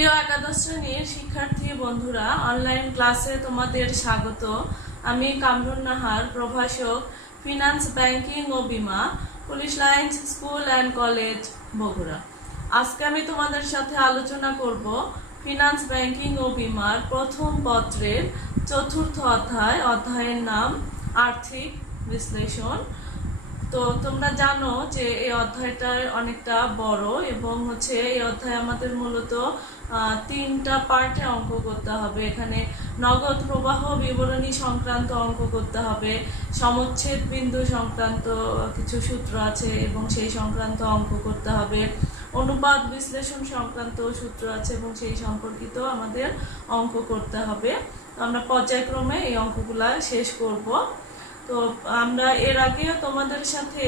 প্রিয় একাদশ শ্রেণীর শিক্ষার্থী বন্ধুরা, অনলাইন ক্লাসে তোমাদের স্বাগত। আমি কামরুন নাহার, প্রভাষক, ফিনান্স, ব্যাংকিং ও বীমা, Police Lines School and College, Bogura. আজকে আমি তোমাদের সাথে আলোচনা করব ফিনান্স, ব্যাংকিং ও বীমার প্রথম পত্রের চতুর্থ অধ্যায়ের নাম আর্থিক বিশ্লেষণ। তো তোমরা জানো যে এই অধ্যায়টা অনেকটা বড় এবং এই অধ্যায় আমাদের মূলত তিনটা পার্টে অঙ্ক করতে হবে। এখানে নগদ প্রবাহ বিবরণী সংক্রান্ত অঙ্ক করতে হবে, সমচ্ছেদ বিন্দু সংক্রান্ত কিছু সূত্র আছে এবং সেই সংক্রান্ত অঙ্ক করতে হবে, অনুপাত বিশ্লেষণ সংক্রান্ত সূত্র আছে এবং সেই সম্পর্কিত আমাদের অঙ্ক করতে হবে। আমরা পর্যায়ক্রমে এই অঙ্কগুলা শেষ করব। তো আমরা এর আগেও তোমাদের সাথে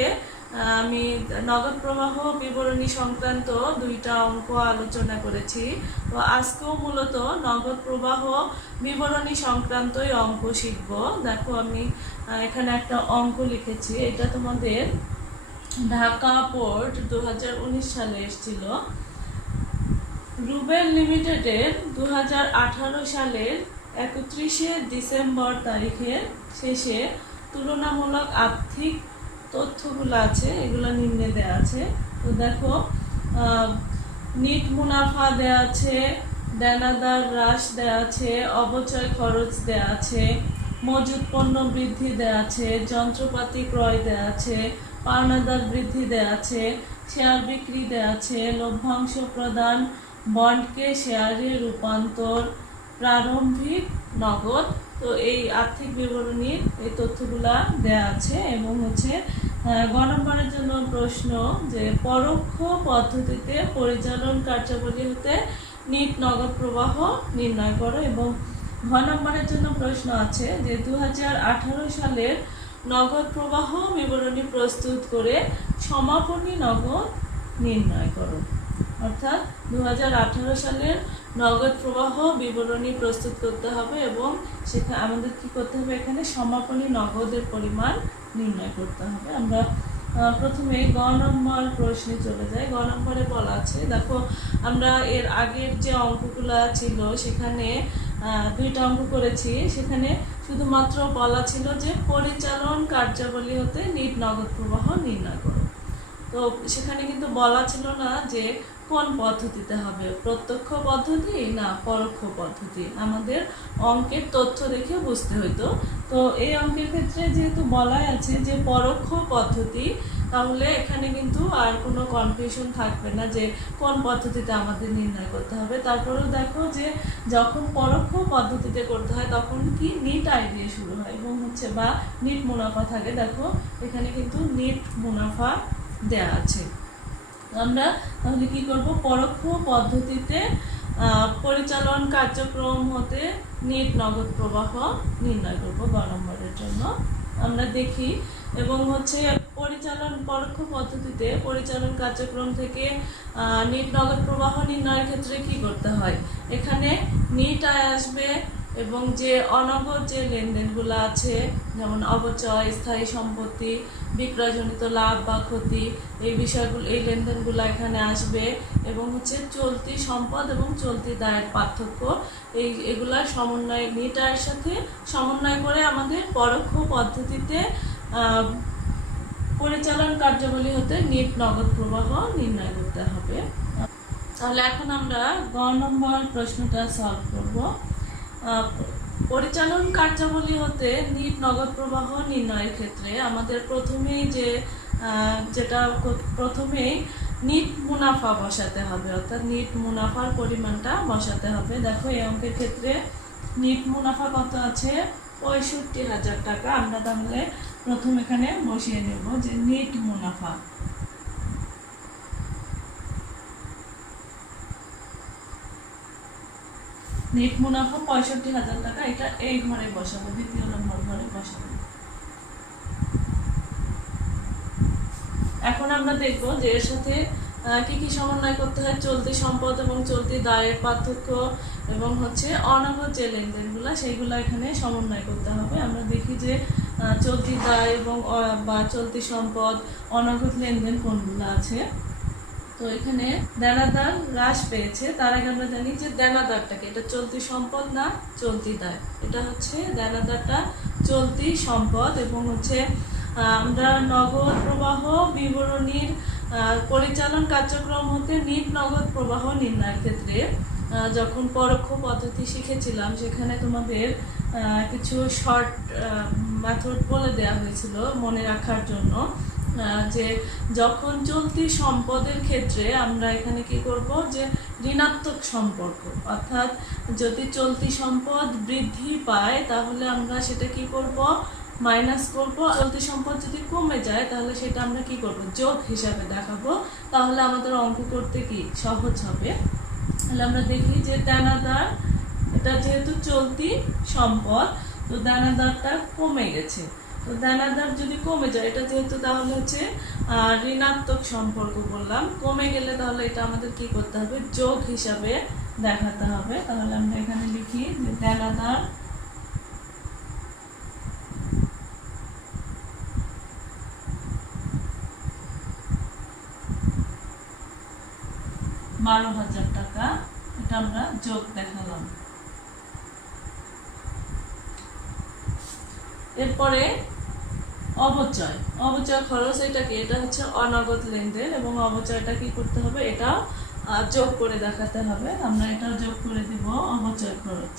আমি নগদ প্রবাহ বিবরণী সংক্রান্ত দুইটা অঙ্ক আলোচনা করেছি। তো আজকেও মূলত নগদ প্রবাহ বিবরণী সংক্রান্তই অঙ্ক শিখব। দেখো, আমি এখানে একটা অঙ্ক লিখেছি। এটা তোমাদের ঢাকা বোর্ড 2019 সালে এসেছিল। রুবেল লিমিটেডের 2018 সালের 31শে ডিসেম্বর তারিখের শেষে তুলনামূলক আর্থিক তথ্যগুলো আছে, এগুলো নিম্নে দেওয়া আছে। তো দেখো, নিট মুনাফা দেওয়া আছে, দেনাদার হ্রাস দেওয়া আছে, অবচয় খরচ দেওয়া আছে, মজুদ পণ্য বৃদ্ধি দেওয়া আছে, যন্ত্রপাতি ক্রয় দেওয়া আছে, পাওনাদার বৃদ্ধি দেওয়া আছে, শেয়ার বিক্রি দেওয়া আছে, লভ্যাংশ প্রদান, বন্ডকে শেয়ারে রূপান্তর, প্রারম্ভিক নগদ। তো এই আর্থিক বিবরণীর এই তথ্যগুলা দেয়া আছে এবং গ নম্বরের জন্য প্রশ্ন যে পরোক্ষ পদ্ধতিতে পরিচালন কার্যাবলী হতে নিট নগদ প্রবাহ নির্ণয় করো। এবং ঘ নম্বরের জন্য প্রশ্ন আছে যে 2018 সালের নগদ প্রবাহ বিবরণী প্রস্তুত করে সমাপনী নগদ নির্ণয় করো। অর্থাৎ 2018 সালের নগদ প্রবাহ বিবরণী প্রস্তুত করতে হবে এবং সেখানে আমাদের কি করতে হবে, এখানে সমাপনী নগদের পরিমাণ নির্ণয় করতে হবে। আমরা প্রথমে গ নম্বর প্রশ্নে চলে যাই। গ নম্বরে বলা আছে, দেখো আমরা এর আগের যে অঙ্কগুলো ছিল সেখানে দুইটা অঙ্ক করেছি। সেখানে শুধুমাত্র বলা ছিল যে পরিচালন কার্যাবলী হতে নিট নগদ প্রবাহ নির্ণয় করো। তো সেখানে কিন্তু বলা ছিল না যে কোন পদ্ধতিতে হবে, প্রত্যক্ষ পদ্ধতি না পরোক্ষ পদ্ধতি। আমাদের অঙ্কের তথ্য দেখে বুঝতে হইতো। তো এই অঙ্কের ক্ষেত্রে যেহেতু বলাই আছে যে পরোক্ষ পদ্ধতি, তাহলে এখানে কিন্তু আর কোনো কনফিউশন থাকবে না যে কোন পদ্ধতিতে আমাদের নির্ণয় করতে হবে। তারপরেও দেখো যে যখন পরোক্ষ পদ্ধতিতে করতে হয় তখন কি নিট আয় দিয়ে শুরু হয় এবং বা নিট মুনাফা থাকে। দেখো এখানে কিন্তু নিট মুনাফা দেয়া আছে। আমরা তাহলে কি করব, পরোক্ষ পদ্ধতিতে পরিচালন কার্যক্রম হতে নিট নগদ প্রবাহ নির্ণয় করব গ নম্বরের জন্য। আমরা দেখি এবং পরোক্ষ পদ্ধতিতে পরিচালন কার্যক্রম থেকে নিট নগদ প্রবাহ নির্ণয়ের ক্ষেত্রে কি করতে হয়, এখানে নিট আয় আসবে এবং যে অনগদ যে লেনদেনগুলো আছে যেমন অবচয়, স্থায়ী সম্পত্তি, বিক্রয়জনিত লাভ বা ক্ষতি, এই বিষয়গুলো, এই লেনদেনগুলো এখানে আসবে এবং চলতি সম্পদ এবং চলতি দায়ের পার্থক্য, এগুলার সমন্বয়, নিট আয়ের সাথে সমন্বয় করে আমাদের পরোক্ষ পদ্ধতিতে পরিচালন কার্যাবলী হতে নিট নগদ প্রবাহ নির্ণয় করতে হবে। তাহলে এখন আমরা গ নম্বর প্রশ্নটা সলভ করব। পরিচালন কার্যাবলী হতে নিট নগদ প্রবাহ নির্ণয়ের ক্ষেত্রে আমাদের প্রথমেই নিট মুনাফা বসাতে হবে, অর্থাৎ নিট মুনাফার পরিমাণটা বসাতে হবে। দেখো এই অঙ্কের ক্ষেত্রে নিট মুনাফা কত আছে, 65,000 টাকা। আমরা তাহলে প্রথম এখানে বসিয়ে নেব যে নিট মুনাফা। নিট মুনাফা 65,000 টাকা, এটা এই ঘরে বসাবো, দ্বিতীয় নম্বর ঘরে বসাবো। এখন আমরা দেখব যে এর সাথে কি কি সমন্বয় করতে হয়, চলতি সম্পদ এবং চলতি দায়ের পার্থক্য এবং অনগদ যে লেনদেনগুলো সেইগুলো এখানে সমন্বয় করতে হবে। আমরা দেখি যে চলতি দায় এবং বা চলতি সম্পদ, অনগদ লেনদেন কোনগুলো আছে। তো তো এখানে দেনাদার হ্রাস পেয়েছে। তার আগে আমরা জানি যে দেনাদারটাকে, এটা চলতি সম্পদ না চলতি দায়। এটা হচ্ছে দেনাদারটা চলতি সম্পদ এবং হচ্ছে আমরা নগদ প্রবাহ বিবরণীর পরিচালন কার্যক্রম হতে নিট নগদ প্রবাহ নির্ণয়ের ক্ষেত্রে যখন পরোক্ষ পদ্ধতি শিখেছিলাম সেখানে তোমাদের কিছু শর্ট মেথড বলে দেওয়া হয়েছিল মনে রাখার জন্য, যে যখন চলতি সম্পদের ক্ষেত্রে আমরা এখানে কি করব, যে ঋণাত্মক সম্পর্ক, অর্থাৎ যদি চলতি সম্পদ বৃদ্ধি পায় তাহলে আমরা সেটা কি করব, মাইনাস করব। চলতি সম্পদ যদি কমে যায় তাহলে সেটা আমরা কি করব, যোগ হিসাবে দেখাবো। তাহলে আমাদের অঙ্ক করতে কি সহজ হবে। তাহলে আমরা দেখি যে দেনাদার, এটা যেহেতু চলতি সম্পদ তো দেনাদারটা কমে গেছে। তো দেনাদার যদি কমে যায়, এটা যেহেতু তাহলে হচ্ছে ঋণাত্মক সম্পর্ক বললাম, কমে গেলে তাহলে এটা আমাদের কি করতে হবে, যোগ হিসাবে দেখাতে হবে। তাহলে আমরা এখানে লিখি যে দেনাদার টাকা, এটা আমরা যোগ দেখালাম। এরপরে অবচয়, অবচয় খরচ, এটাকে, এটা হচ্ছে অনগদ লেনদেন এবং অবচয়টা কি করতে হবে, এটা যোগ করে দেখাতে হবে। আমরা এটা যোগ করে দিব অবচয় খরচ।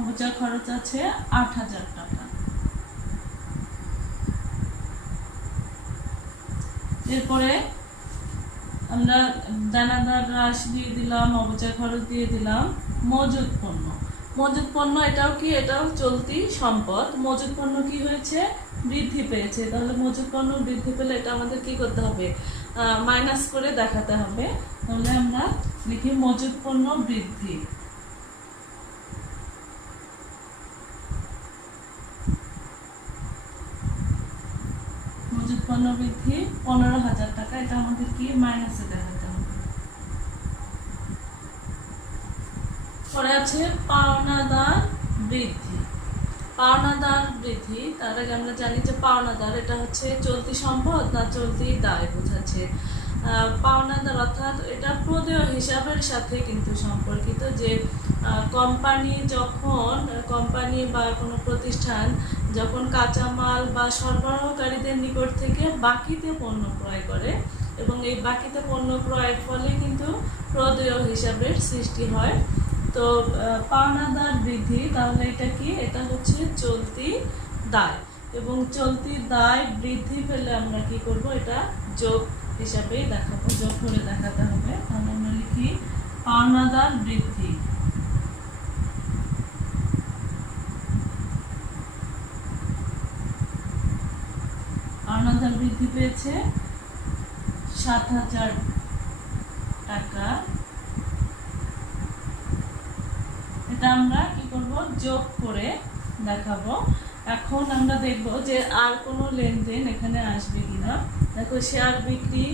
অবচয় খরচ আছে ৮,০০০ টাকা। এরপরে আমরা দানাদার হ্রাস দিয়ে দিলাম, অবচয় খরচ দিয়ে দিলাম। মজুদ পণ্য, মজুদ পণ্য এটাও কি, এটাও চলতি সম্পদ। মজুদ পণ্য কি হয়েছে, বৃদ্ধি পেয়েছে। তাহলে মজুদ পণ্য বৃদ্ধি পেলে এটা আমাদের কি করতে হবে, মাইনাস করে দেখাতে হবে। তাহলে আমরা লিখি মজুদ পণ্য বৃদ্ধি। মজুদ পণ্য বৃদ্ধি ১৫,০০০ টাকা, এটা আমাদের কি মাইনাসে দেখাতে হবে। পরে আছে পাওনাদার বৃদ্ধি। পাওনাদার বৃদ্ধি, তার আগে আমরা জানি যে পাওনাদার এটা হচ্ছে চলতি সম্পদ না চলতি দায় বোঝাচ্ছে। পাওনাদার অর্থাৎ এটা প্রদেয় হিসাবের সাথে কিন্তু সম্পর্কিত, যে কোম্পানি বা কোনো প্রতিষ্ঠান যখন কাঁচামাল বা সরবরাহকারীদের নিকট থেকে বাকিতে পণ্য ক্রয় করে এবং এই বাকিতে পণ্য ক্রয়ের ফলে কিন্তু প্রদেয় হিসাবের সৃষ্টি হয়। তো পাওনাদার বৃদ্ধি, তাহলে এটা কি, এটা হচ্ছে চলতি দায় এবং চলতি দায় বৃদ্ধি পেলে আমরা কি করব, এটা যোগ হিসাবেই দেখাবো, যোগ করে দেখাতে হবে। তাহলে আমরা লিখি পাওনাদার বৃদ্ধি। পাওনাদার বৃদ্ধি পেয়েছে ৭,০০০ টাকা, এটা আমরা কি করব, যোগ করে দেখাবো। এখন আমরা দেখব যে আর কোনো লেনদেন এখানে আসবে কিনা। দেখো শেয়ার বিক্রি,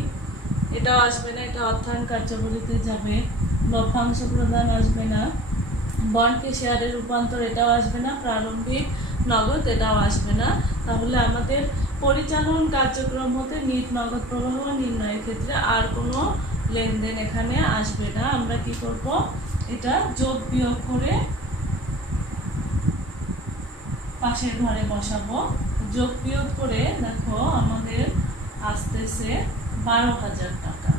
এটাও আসবে না, এটা অর্থায়ন কার্যাবলীতে যাবে। লভ্যাংশ প্রদান আসবে না। বন্ডকে শেয়ারে রূপান্তর, এটাও আসবে না। প্রারম্ভিক নগদ, এটাও আসবে না। তাহলে আমাদের পরিচালন কার্যক্রম হতে নিট নগদ প্রবাহ নির্ণয়ের ক্ষেত্রে আর কোনো লেনদেন এখানে আসবে না। আমরা কি করব, এটা যোগ বিয়োগ করে পাশের ঘরে বসাবো। যোগ বিয়োগ করে দেখো আমাদের আসতেছে ১২,০০০ টাকা।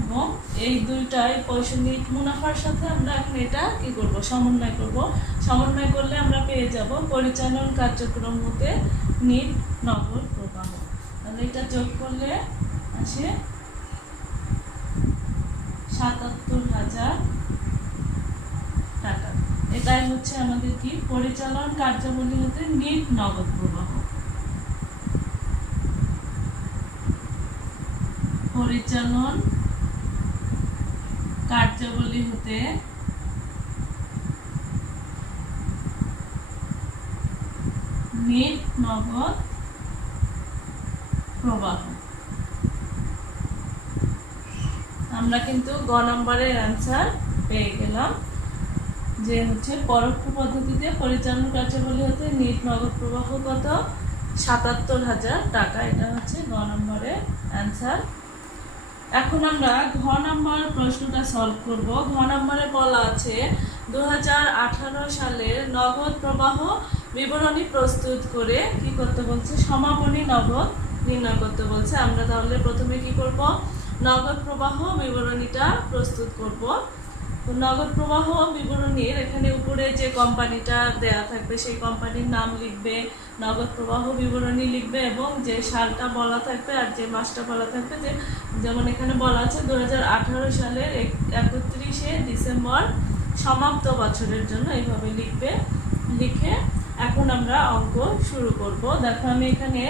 এবং এই দুইটাই পয়সনিক মুনাফার সাথে আমরা এখন এটা কি করব, সমন্বয় করব। সমন্বয় করলে আমরা পেয়ে যাব পরিচালন কার্যক্রম হতে নিট নগদ প্রবাহ। তাহলে এটা যোগ করলে আসে ৭৭,০০০ টাকা। এটাই হচ্ছে আমাদের কি, পরিচালন কার্যাবলী হতে নিট নগদ প্রবাহ। পরিচালন কার্যাবলী হতে নিট নগদ প্রবাহ। আমরা কিন্তু গ নম্বরের অ্যান্সার পেয়ে গেলাম, যে হচ্ছে পরোক্ষ পদ্ধতিতে পরিচালন কার্যাবলী হতে নিট নগদ প্রবাহ কত, ৭৭,০০০ টাকা। এটা হচ্ছে গ নম্বরের অ্যান্সার। এখন আমরা ঘ নম্বর প্রশ্নটা সলভ করব। ঘ নম্বরে বলা আছে 2018 সালের নগদ প্রবাহ বিবরণী প্রস্তুত করে কি করতে বলছে, সমাপনী নগদ নির্ণয় করতে বলছে। আমরা তাহলে প্রথমে কি করব, নগদ প্রবাহ বিবরণীটা প্রস্তুত করব। নগদ প্রবাহ বিবরণীর এখানে উপরে যে কোম্পানিটা দেয়া থাকবে সেই কোম্পানির নাম লিখবে, নগদ প্রবাহ বিবরণী লিখবে এবং যে সালটা বলা থাকবে আর যে মাসটা বলা থাকবে, যে যেমন এখানে বলা আছে 2018 সালের 31শে ডিসেম্বর সমাপ্ত বছরের জন্য, এইভাবে লিখবে। লিখে এখন আমরা অঙ্ক শুরু করব। দেখো আমি এখানে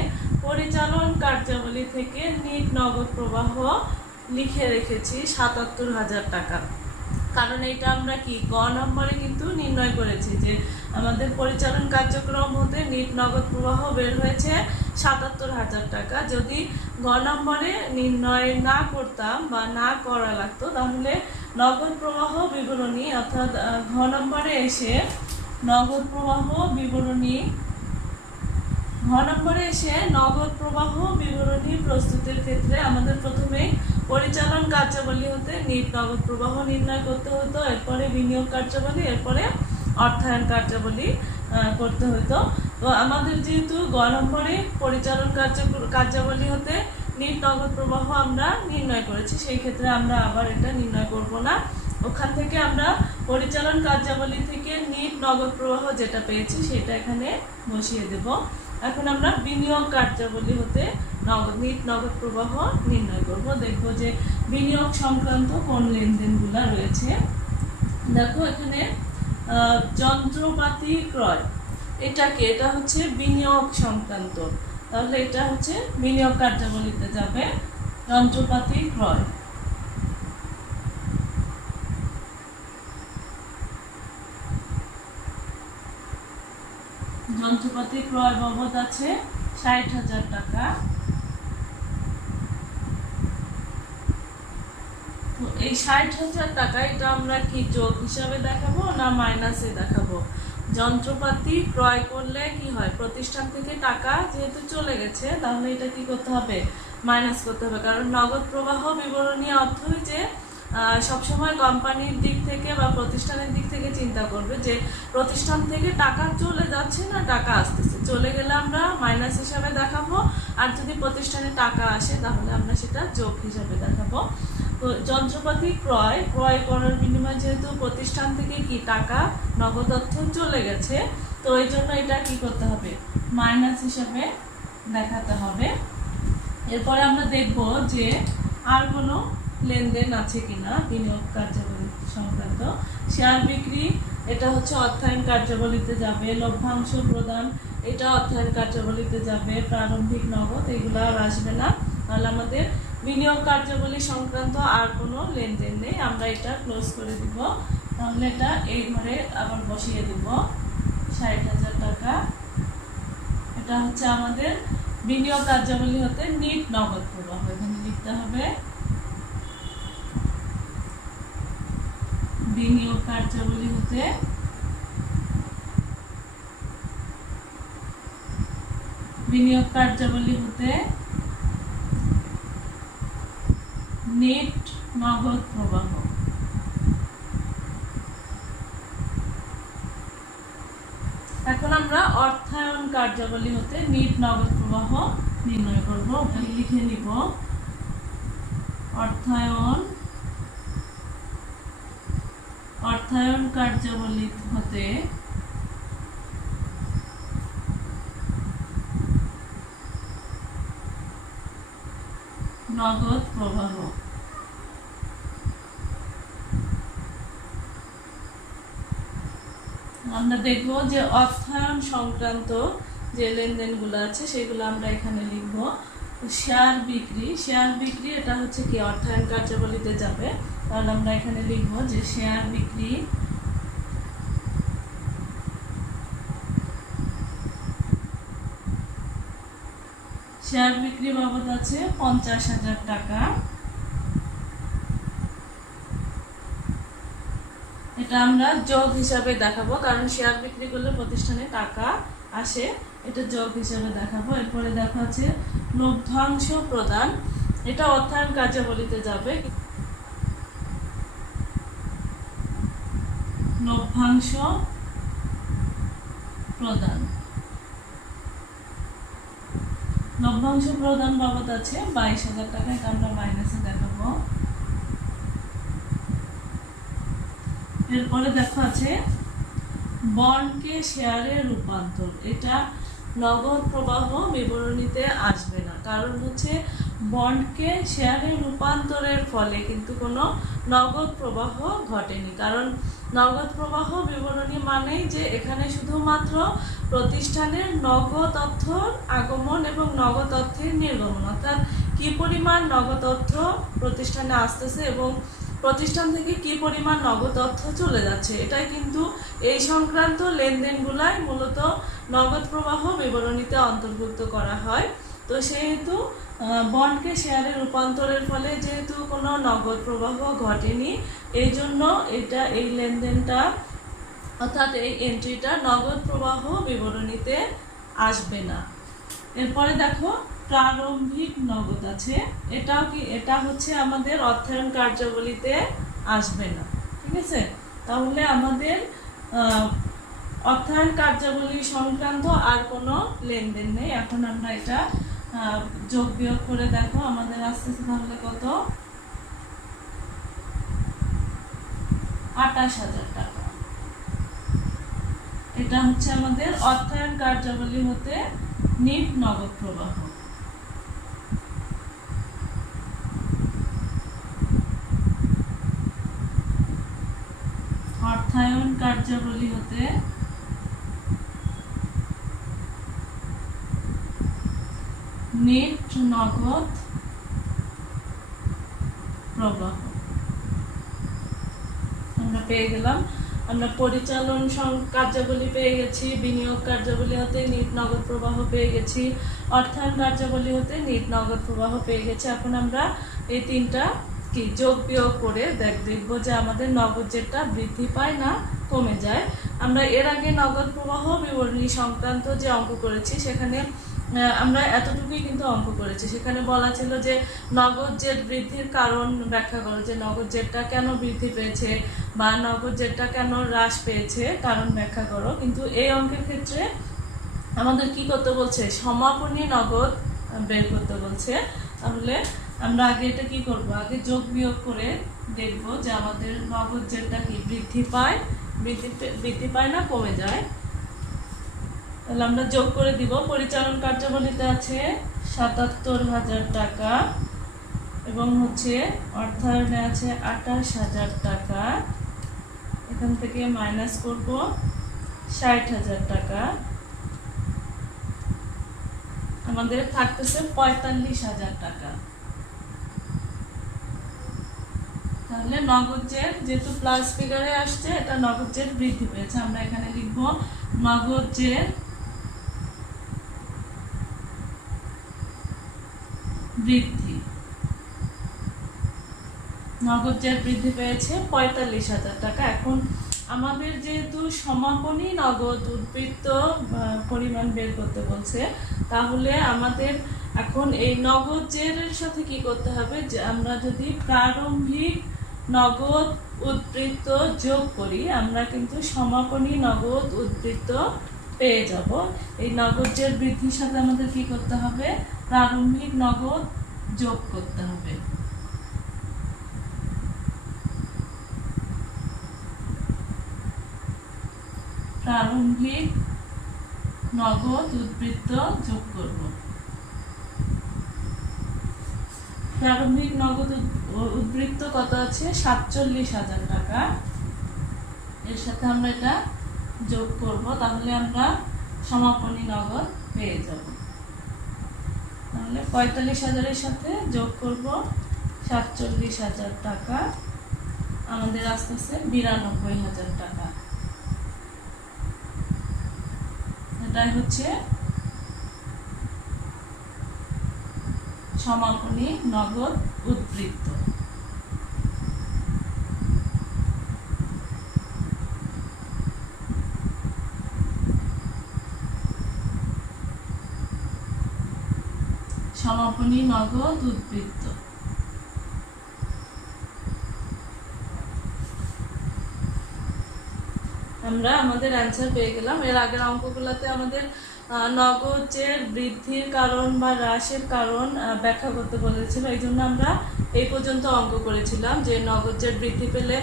পরিচালন কার্যাবলী থেকে নিট নগদ প্রবাহ লিখে রেখেছি ৭৭,০০০ টাকা। কারণ এটা আমরা কি গ নম্বরে কিন্তু নির্ণয় করেছি যে আমাদের পরিচালন কার্যক্রম হতে নিট নগদ প্রবাহ বের হয়েছে ৭৭,০০০ টাকা। যদি গ নম্বরে নির্ণয় না করতাম বা না করা লাগতো, তাহলে নগদ প্রবাহ বিবরণী অর্থাৎ ঘ নম্বরে এসে নগদ প্রবাহ বিবরণী নগদ প্রবাহ বিবরণী প্রস্তুতির ক্ষেত্রে আমাদের প্রথমে পরিচালন কার্যাবলী হতে নিট নগদ প্রবাহ নির্ণয় করতে হতো, এরপরে বিনিয়োগ কার্যাবলী, এরপরে অর্থায়ন কার্যাবলী করতে হতো। তো আমাদের যেহেতু গ নম্বরে পরিচালন কার্যাবলী হতে নিট নগদ প্রবাহ আমরা নির্ণয় করেছি, সেই ক্ষেত্রে আমরা আবার এটা নির্ণয় করব না। ওখান থেকে আমরা পরিচালন কার্যাবলী থেকে নিট নগদ প্রবাহ যেটা পেয়েছি সেটা এখানে বসিয়ে দেব। এখন আমরা বিনিয়োগ কার্যাবলী হতে নিট নগদ প্রবাহ নির্ণয় করব। দেখব যে বিনিয়োগ সংক্রান্ত কোন লেনদেনগুলো রয়েছে। দেখো এখানে যন্ত্রপাতি ক্রয়, এটা হচ্ছে বিনিয়োগ সংক্রান্ত, তাহলে এটা হচ্ছে বিনিয়োগ কার্যাবলীতে যাবে। যন্ত্রপাতি ক্রয়, যন্ত্রপাতি ক্রয় বাবদ আছে ৬০,০০০ টাকা। তো এই ৬০,০০০ টাকা এটা আমরা কি যোগ হিসাবে দেখাবো না মাইনাসে দেখাবো? যন্ত্রপাতি ক্রয় করলে কি হয়, প্রতিষ্ঠান থেকে টাকা যেহেতু চলে গেছে, তাহলে এটা কি করতে হবে, মাইনাস করতে হবে। কারণ নগদ প্রবাহ বিবরণী অর্থই যে সবসময় কোম্পানির দিক থেকে বা প্রতিষ্ঠানের দিক থেকে চিন্তা করবে যে প্রতিষ্ঠান থেকে টাকা চলে যাচ্ছে না টাকা আসতেছে। চলে গেলে আমরা মাইনাস হিসাবে দেখাবো, আর যদি প্রতিষ্ঠানে টাকা আসে তাহলে আমরা সেটা যোগ হিসাবে দেখাবো। তো যন্ত্রপাতি ক্রয় করার বিনিময়ে যেহেতু প্রতিষ্ঠান থেকে কি টাকা নগদ অর্থ চলে গেছে, তো এই জন্য এটা কি করতে হবে, মাইনাস হিসাবে দেখাতে হবে। এরপরে আমরা দেখব যে আর কোনো লেনদেন আছে কিনা বিনিয়োগ কার্যাবলী সংক্রান্ত। শেয়ার বিক্রি, এটা হচ্ছে অর্থায়ন কার্যাবলীতে যাবে। লভ্যাংশ প্রদান, এটা অর্থায়ন কার্যাবলীতে যাবে। প্রারম্ভিক নগদ, এগুলো আর আসবে না। তাহলে আমাদের বিনিয়োগ কার্যাবলী সংক্রান্ত আর কোনো লেনদেন নেই, আমরা এটা ক্লোজ করে দিব। তাহলে এটা এই ঘরে আবার বসিয়ে দিব ৬০,০০০ টাকা। এটা হচ্ছে আমাদের বিনিয়োগ কার্যাবলী হতে নিট নগদ প্রবাহ, এখানে লিখতে হবে বিনিয়োগ কার্যাবলী হতে নেট নগদ প্রবাহ। এখন আমরা অর্থায়ন কার্যাবলী হতে নিট নগদ প্রবাহ নির্ণয় করব। ওখানে লিখে নিব অর্থায়ন কার্যাবলী হতে নগদ প্রবাহ। আমরা দেখব যে অর্থায়ন সংক্রান্ত যে লেনদেনগুলো আছে সেগুলো আমরা এখানে লিখব। শেয়ার বিক্রি এটা হচ্ছে কি অর্থায়ন কার্যাবলীতে যাবে, তাহলে আমরা এখানে লিখব যে শেয়ার বিক্রি বাবদ আছে ৫০,০০০ টাকা। এটা আমরা যোগ হিসাবে দেখাবো, কারণ শেয়ার বিক্রি করলে প্রতিষ্ঠানে টাকা আসে, এটা যোগ হিসাবে দেখাবো। এরপরে দেখা আছে লভ্যাংশ প্রদান, এটা অর্থায়ন কার্যাবলীতে যাবে। লভ্যাংশ প্রদান, লভ্যাংশ প্রদান বাবদ আছে 22,000 টাকা, এটা আমরা মাইনাসে দেখাবো। এরপরে দেখা আছে বন্ডকে শেয়ারে রূপান্তর, এটা নগদ প্রবাহ বিবরণীতে আসবে না, কারণ হচ্ছে বন্ডকে শেয়ারে রূপান্তরের ফলে কিন্তু কোনো নগদ প্রবাহ ঘটেনি। কারণ নগদ প্রবাহ বিবরণী মানেই যে এখানে শুধুমাত্র প্রতিষ্ঠানের নগদ অর্থর আগমন এবং নগদ অর্থের নির্গমন, অর্থাৎ কি পরিমাণ নগদ অর্থ প্রতিষ্ঠানে আসতেছে এবং প্রতিষ্ঠান থেকে কি পরিমাণ নগদ অর্থ চলে যাচ্ছে, এটাই কিন্তু এই সংক্রান্ত লেনদেনগুলাই মূলত নগদ প্রবাহ বিবরণীতে অন্তর্ভুক্ত করা হয়। তো সেহেতু বন্ডকে শেয়ারে রূপান্তরের ফলে যেহেতু কোনো নগদ প্রবাহ ঘটেনি, এই জন্য এটা এই লেনদেনটা অর্থাৎ এই এন্ট্রিটা নগদ প্রবাহ বিবরণীতে আসবে না। এরপরে দেখো প্রারম্ভিক নগদ আছে, এটাও কি, এটা হচ্ছে আমাদের অর্থায়ন কার্যাবলীতে আসবে না, ঠিক আছে। তাহলে আমাদের অর্থায়ন কার্যাবলী সংক্রান্ত আর কোনো লেনদেন নেই। এখন আমরা এটা যোগ বিয়োগ করে দেখো আমাদের আসতেছে তাহলে কত, 28,000 টাকা। এটা হচ্ছে আমাদের অর্থায়ন কার্যাবলী হতে নিট নগদ প্রবাহ। অর্থায়ন কার্যাবলী হতে নেট নগদ প্রবাহ আমরা পেয়ে গেলাম। আমরা পরিচালন কার্যাবলী পেয়ে গেছি, বিনিয়োগ কার্যাবলী হতে নিট নগদ প্রবাহ পেয়ে গেছি, অর্থায়ন কার্যাবলী হতে নিট নগদ প্রবাহ পেয়ে গেছি। এখন আমরা এই তিনটা কি যোগ বিয়োগ করে দেখবো যে আমাদের নগদ জেটটা বৃদ্ধি পায় না কমে যায়। আমরা এর আগে নগদ প্রবাহ বিবরণী সংক্রান্ত যে অঙ্ক করেছি সেখানে আমরা এতটুকুই কিন্তু অঙ্ক করেছি। সেখানে বলা ছিল যে নগদ জেট বৃদ্ধির কারণ ব্যাখ্যা করো, যে নগদ জেটটা কেন বৃদ্ধি পেয়েছে বা নগদ জেটটা কেন হ্রাস পেয়েছে কারণ ব্যাখ্যা করো। কিন্তু এই অঙ্কের ক্ষেত্রে আমাদের কি করতে বলছে, সমাপনী নগদ বের করতে বলছে। তাহলে আমরা আগে এটা কি করব, আগে যোগ বিয়োগ করে দেখব যে আমাদের নগদ জেটটা কি বৃদ্ধি পায় না কমে যায়। তাহলে আমরা যোগ করে দিব। পরিচালন কার্যাবলীতে আছে 77,000 টাকা এবং হচ্ছে অর্থায়নে আছে 28,000 টাকা। এখান থেকে মাইনাস করব 60,000 টাকা, আমাদের থাকতেছে 45,000 টাকা। তাহলে নগদ জেট যেহেতু প্লাস ফিগারে আসছে, এটা নগদ জেট বৃদ্ধি পেয়েছে। আমরা এখানে লিখব নগদ জেট বৃদ্ধি, নগদ জেট বৃদ্ধি পেয়েছে 45,000 টাকা। এখন আমাদের যেহেতু সমাপনী নগদ উদ্বৃত্ত পরিমাণ বের করতে বলছে, তাহলে আমাদের এখন এই নগদ জেটের সাথে কি করতে হবে, যে আমরা যদি প্রারম্ভিক নগদ উদ্বৃত্ত যোগ করি আমরা কিন্তু সমাপনী নগদ উদ্বৃত্ত পেয়ে যাব। এই নগদ জেট বৃদ্ধির সাথে আমাদের কি করতে হবে, প্রারম্ভিক নগদ যোগ করতে হবে। প্রারম্ভিক নগদ উদ্বৃত্ত যোগ করব। প্রারম্ভিক নগদ উদ্বৃত্ত কত আছে, 47,000 টাকা। এর সাথে আমরা এটা যোগ করব, তাহলে আমরা সমাপনী নগদ পেয়ে যাব। তাহলে 45,000-এর সাথে যোগ করব 47,000 টাকা, আমাদের আসতেছে 92,000 টাকা। এটাই হচ্ছে সমাপনী নগদ উদ্বৃত্ত। সমাপনী নগদ উদ্বৃত্ত। আমরা আমাদের অ্যান্সার পেয়ে গেলাম। এর আগের অঙ্কগুলোতে আমাদের নগদের বৃদ্ধির কারণ বা হ্রাসের কারণ ব্যাখ্যা করতে বলেছিল, এই জন্য আমরা এই পর্যন্ত অঙ্ক করেছিলাম যে নগদের বৃদ্ধি পেলে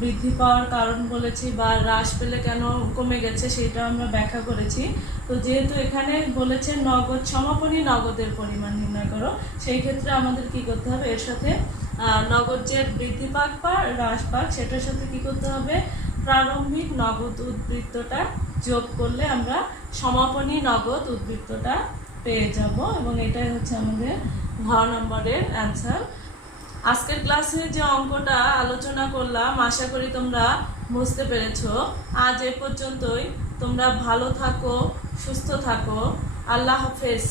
বৃদ্ধি পাওয়ার কারণ বলেছি বা হ্রাস পেলে কেন কমে গেছে সেটা আমরা ব্যাখ্যা করেছি। তো যেহেতু এখানে বলেছে নগদ সমাপনী নগদের পরিমাণ নির্ণয় করো, সেই ক্ষেত্রে আমাদের কি করতে হবে, এর সাথে নগদ যে বৃদ্ধি পাক বা হ্রাস পাক সেটার সাথে কি করতে হবে, প্রারম্ভিক নগদ উদ্বৃত্তটা যোগ করলে আমরা সমাপনী নগদ উদ্বৃত্তটা পেয়ে যাব, এবং এটাই হচ্ছে আমাদের ঘ নম্বরের অ্যান্সার। আজকের ক্লাসে যে অঙ্কটা আলোচনা করলাম আশা করি তোমরা বুঝতে পেরেছো। আজ এ পর্যন্তই। তোমরা ভালো থাকো, সুস্থ থাকো। আল্লাহ হাফেজ।